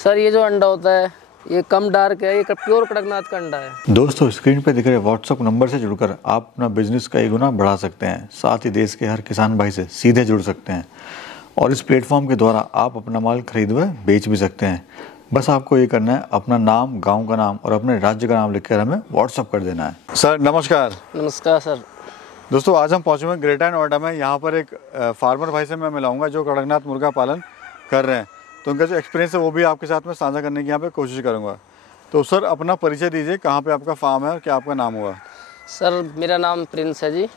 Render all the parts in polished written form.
Sir ये जो अंडा होता है ये कम डार्क है, ये प्योर कड़कनाथ का अंडा है। दोस्तों, स्क्रीन पर दिख रहे व्हाट्सएप नंबर से जुड़कर आप अपना बिजनेस कई गुना बढ़ा सकते हैं। साथ ही देश के हर किसान भाई से सीधे जुड़ सकते हैं और इस प्लेटफॉर्म के द्वारा आप अपना माल खरीद व बेच भी सकते हैं। बस आपको ये करना है, अपना नाम, गांव का नाम और अपने राज्य का नाम लिखकर हमें व्हाट्सएप कर देना है। सर नमस्कार। नमस्कार सर। दोस्तों, आज हम पहुँचे हुए ग्रेटर नोएडा में। यहाँ पर एक फार्मर भाई से मैं मिलाऊंगा जो कड़कनाथ मुर्गा पालन कर रहे हैं, तो उनका जो एक्सपीरियंस है वो भी आपके साथ में साझा करने की यहाँ पे कोशिश करूँगा। तो सर अपना परिचय दीजिए, कहाँ पे आपका फार्म है और क्या आपका नाम हुआ? सर मेरा नाम प्रिंस है जी,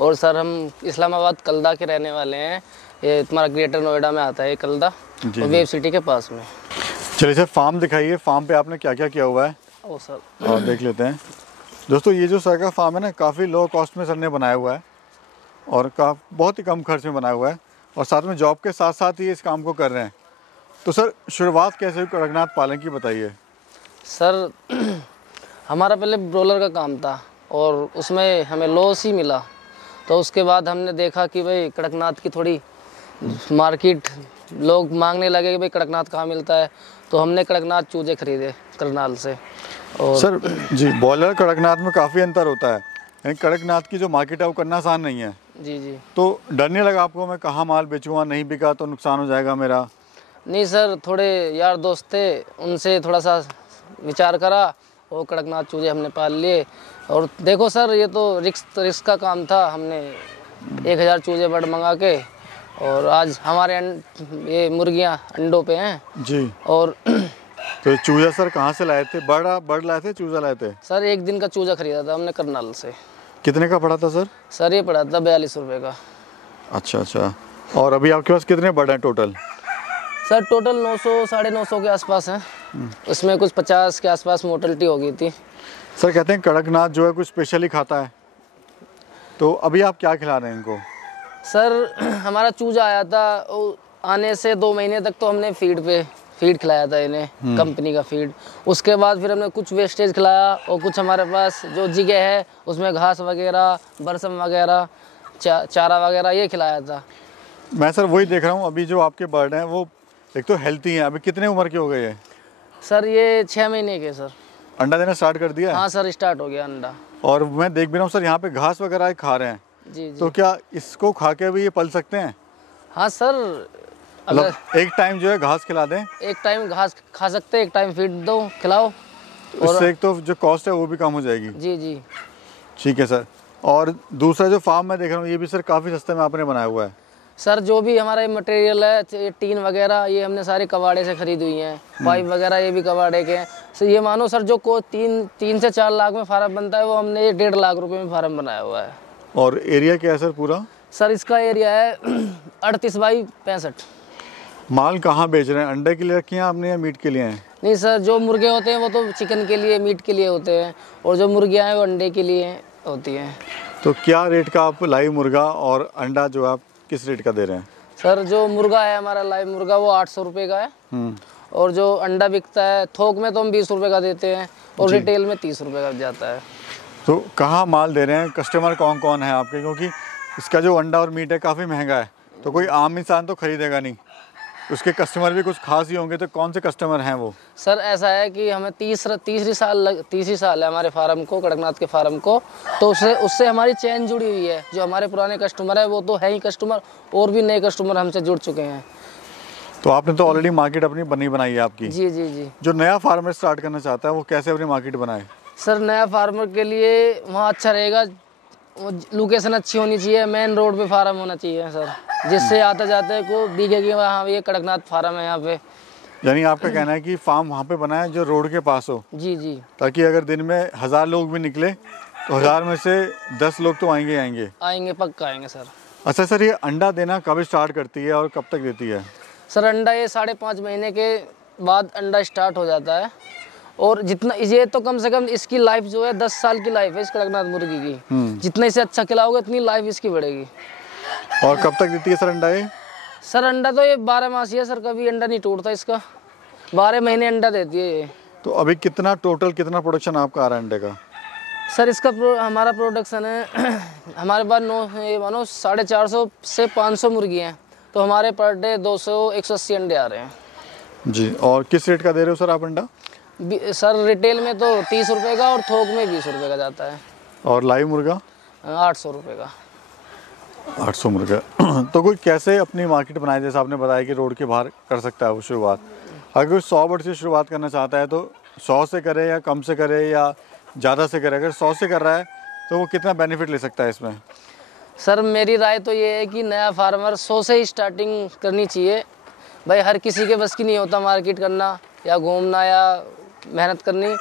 और सर हम इस्लामाबाद कलदा के रहने वाले हैं। ये तुम्हारा ग्रेटर नोएडा में आता है ये कलदा, और वेब सिटी के पास में। चलिए सर, फार्म दिखाइए, फार्म पे आपने क्या क्या किया हुआ है ओ सर, और देख लेते हैं। दोस्तों, ये जो सर का फार्म है ना, काफ़ी लो कॉस्ट में सर ने बनाया हुआ है और बहुत ही कम खर्च में बनाया हुआ है, और साथ में जॉब के साथ साथ ही इस काम को कर रहे हैं। तो सर शुरुआत कैसे हुई कड़कनाथ पालन की, बताइए। सर हमारा पहले ब्रोलर का काम था और उसमें हमें लॉस ही मिला। तो उसके बाद हमने देखा कि भाई कड़कनाथ की थोड़ी मार्केट, लोग मांगने लगे कि भाई कड़कनाथ कहाँ मिलता है। तो हमने कड़कनाथ चूजे खरीदे करनाल से। और सर जी, बॉयलर कड़कनाथ में काफ़ी अंतर होता है, यानी कड़कनाथ की जो मार्केट है वो करना आसान नहीं है। जी जी। तो डर नहीं लगा आपको, मैं कहाँ माल बेचूँगा, नहीं बिका तो नुकसान हो जाएगा मेरा? नहीं सर, थोड़े यार दोस्त थे, उनसे थोड़ा सा विचार करा और कड़कनाथ चूजे हमने पाल लिए। और देखो सर, ये तो रिस्क का काम था। हमने 1000 चूजे बर्ड मंगा के, और आज हमारे ये मुर्गियां अंडों पे हैं जी। और तो चूजा सर कहाँ से लाए थे? बर्ड लाए थे, चूजा लाए थे? सर एक दिन का चूजा खरीदा था हमने करनाल से। कितने का पड़ा था सर? सर ये पड़ा था 42 रुपये का। अच्छा अच्छा। और अभी आपके पास कितने बर्ड हैं टोटल? सर टोटल 900 950 के आसपास हैं। उसमें कुछ 50 के आसपास मोर्टेलिटी हो गई थी। सर कहते हैं कड़कनाथ जो है कुछ स्पेशली खाता है, तो अभी आप क्या खिला रहे हैं इनको? सर हमारा चूजा आया था, आने से 2 महीने तक तो हमने फीड खिलाया था इन्हें, कंपनी का फीड। उसके बाद फिर हमने कुछ वेस्टेज खिलाया, और कुछ हमारे पास जो जगह है उसमें घास वगैरह, बरसम वगैरह, चारा वगैरह ये खिलाया था। मैं सर वही देख रहा हूँ, अभी जो आपके बर्ड हैं वो एक तो हेल्थी हैं। अभी कितने उम्र के हो गए हैं? सर ये 6 महीने के। सर अंडा देना स्टार्ट कर दिया है? हाँ सर, स्टार्ट हो गया अंडा। और मैं देख भी रहा हूँ सर, यहाँ पे घास वगैरह खा रहे हैं। जी जी। तो क्या इसको खा के भी ये पल सकते हैं? हाँ सर, मतलब एक टाइम जो है घास खिला दें? एक टाइम घास खा सकते हैं, एक टाइम फीड दो, खिलाओ। उससे एक तो जो कॉस्ट है वो भी कम हो जाएगी। जी जी। ठीक है सर। और दूसरा जो फार्म मैं देख रहा हूँ ये भी सर काफ़ी सस्ते में आपने बनाया हुआ है। सर जो भी हमारा मटेरियल है, ये टीन वगैरह, ये हमने सारे कबाड़े से खरीदी हुई हैं। पाइप वगैरह ये भी कबाड़े के हैं। सर ये मानो सर, जो को 3 से 4 लाख में फार्म बनता है, वो हमने 1.5 लाख रुपए में फार्म बनाया हुआ है। और एरिया क्या है सर पूरा? सर इसका एरिया है 38 बाई 65। माल कहाँ बेच रहे हैं? अंडे के लिए रखी हैं आपने या मीट के लिए हैं? नहीं सर, जो मुर्गे होते हैं वो तो चिकन के लिए, मीट के लिए होते हैं, और जो मुर्गियाँ हैं वो अंडे के लिए होती हैं। तो क्या रेट का आप लाइव मुर्गा और अंडा जो आप किस रेट का दे रहे हैं? सर जो मुर्गा है हमारा लाइव मुर्गा, वो 800 रुपये का है। और जो अंडा बिकता है थोक में तो हम 20 रुपये का देते हैं, और रिटेल में 30 रुपये का जाता है। तो कहाँ माल दे रहे हैं? कस्टमर कौन कौन है आपके? क्योंकि इसका जो अंडा और मीट है काफ़ी महंगा है, तो कोई आम इंसान तो खरीदेगा नहीं, उसके कस्टमर भी कुछ खास ही होंगे। तो कौन से कस्टमर हैं वो? सर ऐसा है कि हमें तीसरी साल है हमारे फार्म को, कड़कनाथ के फार्म को। तो उससे हमारी चेन जुड़ी हुई है। जो हमारे पुराने कस्टमर है वो तो है ही कस्टमर, और भी नए कस्टमर हमसे जुड़ चुके हैं। तो आपने तो ऑलरेडी मार्केट अपनी बनाई है आपकी। जी जी जी। जो नया फार्मर स्टार्ट करना चाहता है वो कैसे अपनी मार्केट बनाए? सर नया फार्मर के लिए वहाँ अच्छा रहेगा, लोकेशन अच्छी होनी चाहिए, मेन रोड पे फार्म होना चाहिए सर, जिससे आते जाते को दिखे कि वहाँ ये कड़कनाथ फार्म है यहाँ पे। यानी आपका कहना है कि फार्म वहाँ पे बनाए जो रोड के पास हो? जी जी। ताकि अगर दिन में 1000 लोग भी निकले तो 1000 में से 10 लोग तो आएंगे। पक्का आएंगे सर। अच्छा सर, ये अंडा देना कब स्टार्ट करती है और कब तक देती है? सर अंडा ये 5.5 महीने के बाद अंडा स्टार्ट हो जाता है, और जितना ये तो कम से कम इसकी लाइफ जो है 10 साल की लाइफ है इस कड़कनाथ मुर्गी की। जितना इसे अच्छा खिलाओगे उतनी लाइफ इसकी बढ़ेगी। और कब तक देती है सर अंडा ये? सर अंडा तो ये 12 मास ही है सर, कभी अंडा नहीं टूटता इसका, 12 महीने अंडा देती है ये। तो अभी कितना प्रोडक्शन आपका आ रहा है अंडे का? सर इसका हमारा प्रोडक्शन है हमारे पास मानो 450 से 500 मुर्गी हैं, तो हमारे पर डे 200 180 अंडे आ रहे हैं। जी। और किस रेट का दे रहे हो सर आप अंडा? सर रिटेल में तो 30 रुपये का और थोक में 20 रुपये का जाता है। और लाइव मुर्गा? 800 रुपये का। 800 मुर्गा। तो कोई कैसे अपनी मार्केट बनाए, जैसे आपने बताया कि रोड के बाहर कर सकता है वो शुरुआत। अगर कोई 100 बर्ड से शुरुआत करना चाहता है तो 100 से करे या कम से करे या ज़्यादा से करे? अगर 100 से कर रहा है तो वो कितना बेनिफिट ले सकता है इसमें? सर मेरी राय तो ये है कि नया फार्मर 100 से ही स्टार्टिंग करनी चाहिए। भाई हर किसी के बस की नहीं होता मार्केट करना या घूमना या मेहनत करनी।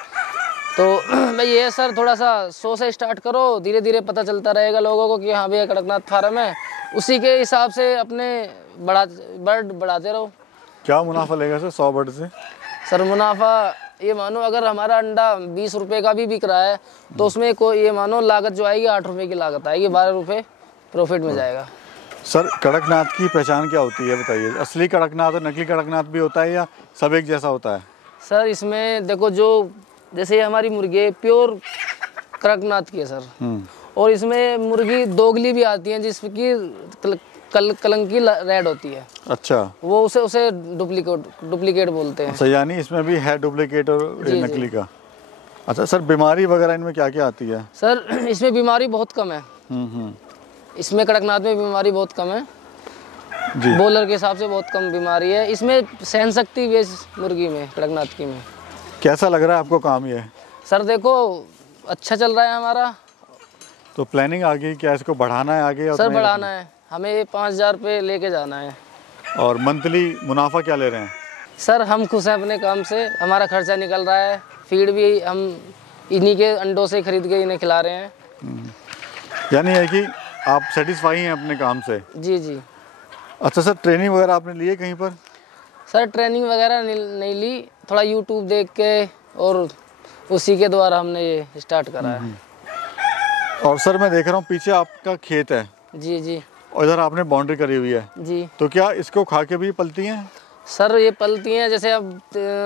तो भाई ये सर थोड़ा सा 100 से स्टार्ट करो, धीरे धीरे पता चलता रहेगा लोगों को कि हाँ भैया कड़कनाथ फार्म है, उसी के हिसाब से अपने बर्ड बढ़ाते रहो। क्या मुनाफा लेगा सर 100 बर्ड से? सर मुनाफा ये मानो अगर हमारा अंडा 20 रुपये का भी बिक रहा है तो उसमें कोई ये मानो लागत जो आएगी 8 रुपये की लागत आएगी, 12 रुपये प्रॉफिट में जाएगा। सर कड़कनाथ की पहचान क्या होती है बताइए? असली कड़कनाथ और नकली कड़कनाथ भी होता है या सब एक जैसा होता है? सर इसमें देखो जो जैसे हमारी मुर्गी प्योर कड़कनाथ की है सर, और इसमें मुर्गी दोगली भी आती है जिसकी कलंकी रेड होती है। अच्छा। वो उसे डुप्लीकेट बोलते हैं। अच्छा, यानी इसमें भी है डुप्लीकेट और नकली का। अच्छा सर, बीमारी वगैरह इनमें क्या क्या आती है? सर इसमें बीमारी बहुत कम है। इसमें कड़कनाथ में बीमारी बहुत कम है जी। बॉलर के हिसाब से बहुत कम बीमारी है इसमें। सहन शक्ति भी है मुर्गी में, कड़कनाथ की में। कैसा लग रहा है आपको काम ये? सर देखो अच्छा चल रहा है हमारा। तो प्लानिंग आगे क्या, इसको बढ़ाना है आगे? सर बढ़ाना है, हमें 5000 पे लेके जाना है। और मंथली मुनाफा क्या ले रहे हैं? सर हम खुश हैं अपने काम से, हमारा खर्चा निकल रहा है। फीड भी हम इन्हीं के अंडों से खरीद के इन्हें खिला रहे हैं। यानी है कि आप सेटिस्फाई हैं अपने काम से? जी जी। अच्छा सर, ट्रेनिंग वगैरह आपने ली है कहीं पर? सर ट्रेनिंग वगैरह नहीं ली, थोड़ा यूट्यूब देख के और उसी के द्वारा हमने ये स्टार्ट करा है। और सर मैं देख रहा हूँ पीछे आपका खेत है। जी जी। और इधर आपने बाउंड्री करी हुई है जी। तो क्या इसको खा के भी पलती हैं? सर ये पलती हैं, जैसे अब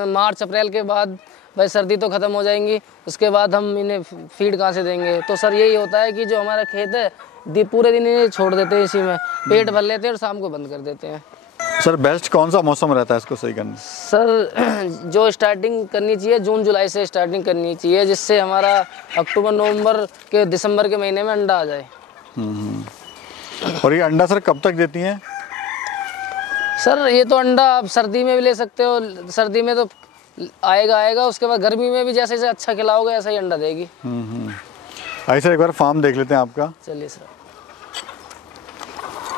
मार्च अप्रैल के बाद भाई सर्दी तो ख़त्म हो जाएंगी, उसके बाद हम इन्हें फीड कहाँ से देंगे। तो सर यही होता है कि जो हमारा खेत है पूरे दिन इन्हें छोड़ देते हैं, इसी में पेट भर लेते हैं और शाम को बंद कर देते हैं। सर बेस्ट कौन सा मौसम रहता है इसको सही करने? सर जो स्टार्टिंग करनी चाहिए जून जुलाई से स्टार्टिंग करनी चाहिए, जिससे हमारा अक्टूबर नवंबर के दिसंबर के महीने में अंडा आ जाए। और ये अंडा सर कब तक देती हैं? सर ये तो अंडा आप सर्दी में भी ले सकते हो, सर्दी में तो आएगा, उसके बाद गर्मी में भी जैसे जैसे अच्छा खिलाओगे ऐसा ही अंडा देगी। आइए सर एक बार फार्म देख लेते हैं आपका। चलिए सर।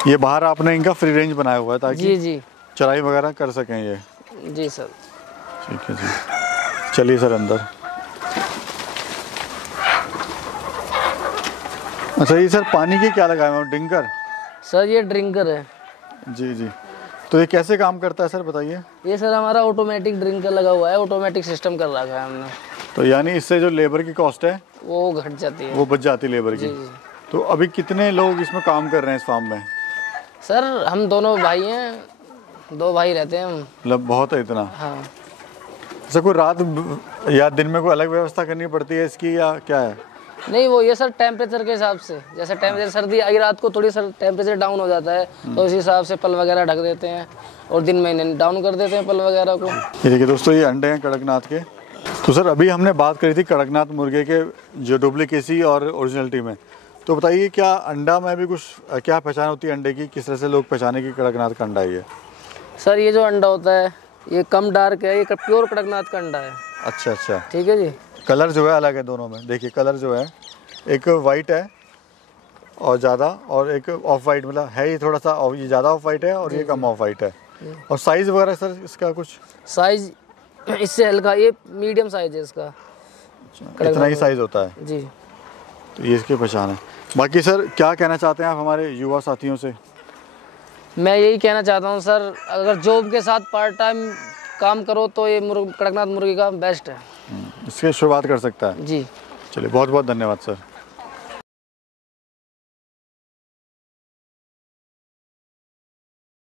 ये बाहर आपने इनका फ्री रेंज बनाया हुआ है ताकि जी जी चराई वगैरह कर सकें ये? जी सर। ठीक है जी, चलिए सर अंदर। अच्छा ये सर पानी की क्या लगाए हैं? ड्रिंकर? सर ये ड्रिंकर है। जी जी। तो ये कैसे काम करता है सर बताइए? ये सर हमारा ऑटोमेटिक ड्रिंकर लगा हुआ है, ऑटोमेटिक सिस्टम कर रखा है हमने। तो यानी इससे जो लेबर की कॉस्ट है वो घट जाती है, वो बच जाती है लेबर की। जी जी। तो अभी कितने लोग इसमें काम कर रहे हैं इस फार्म में? सर हम दोनों भाई हैं, 2 भाई रहते हैं हम। मतलब बहुत है इतना? हाँ। सर कोई रात या दिन में कोई अलग व्यवस्था करनी पड़ती है इसकी या क्या है? नहीं वो ये सर टेम्परेचर के हिसाब से, जैसे टेम्परेचर सर्दी आई रात को थोड़ी सर टेम्परेचर डाउन हो जाता है तो उस हिसाब से पल वगैरह ढक देते हैं और दिन में डाउन कर देते हैं पल वगैरह को। ये देखिए दोस्तों, ये अंडे हैं कड़कनाथ के। तो सर अभी हमने बात करी थी कड़कनाथ मुर्गे के जो डुप्लीकेसी और ओरिजिनलिटी में, तो बताइए क्या अंडा में भी कुछ क्या पहचान होती है अंडे की? किस तरह से लोग पहचाने की कड़कनाथ का अंडा है? सर ये जो अंडा होता है ये कम डार्क है, ये प्योर कड़कनाथ का अंडा है। अच्छा अच्छा। ठीक है जी। कलर जो है अलग है दोनों में, देखिए कलर जो है एक वाइट है और ज़्यादा, और एक ऑफ वाइट, मतलब है ये थोड़ा सा, और ये ज़्यादा ऑफ वाइट है और ये कम ऑफ वाइट है। और साइज़ वगैरह सर इसका कुछ? साइज इससे हल्का, ये मीडियम साइज है इसका। इतना ही साइज़ होता है जी। तो ये इसकी पहचान है। बाकी सर क्या कहना चाहते हैं आप हमारे युवा साथियों से? मैं यही कहना चाहता हूँ सर, अगर जॉब के साथ पार्ट टाइम काम करो तो ये कड़कनाथ मुर्गी का बेस्ट है। इसकी शुरुआत कर सकता है जी। चलिए बहुत बहुत धन्यवाद सर।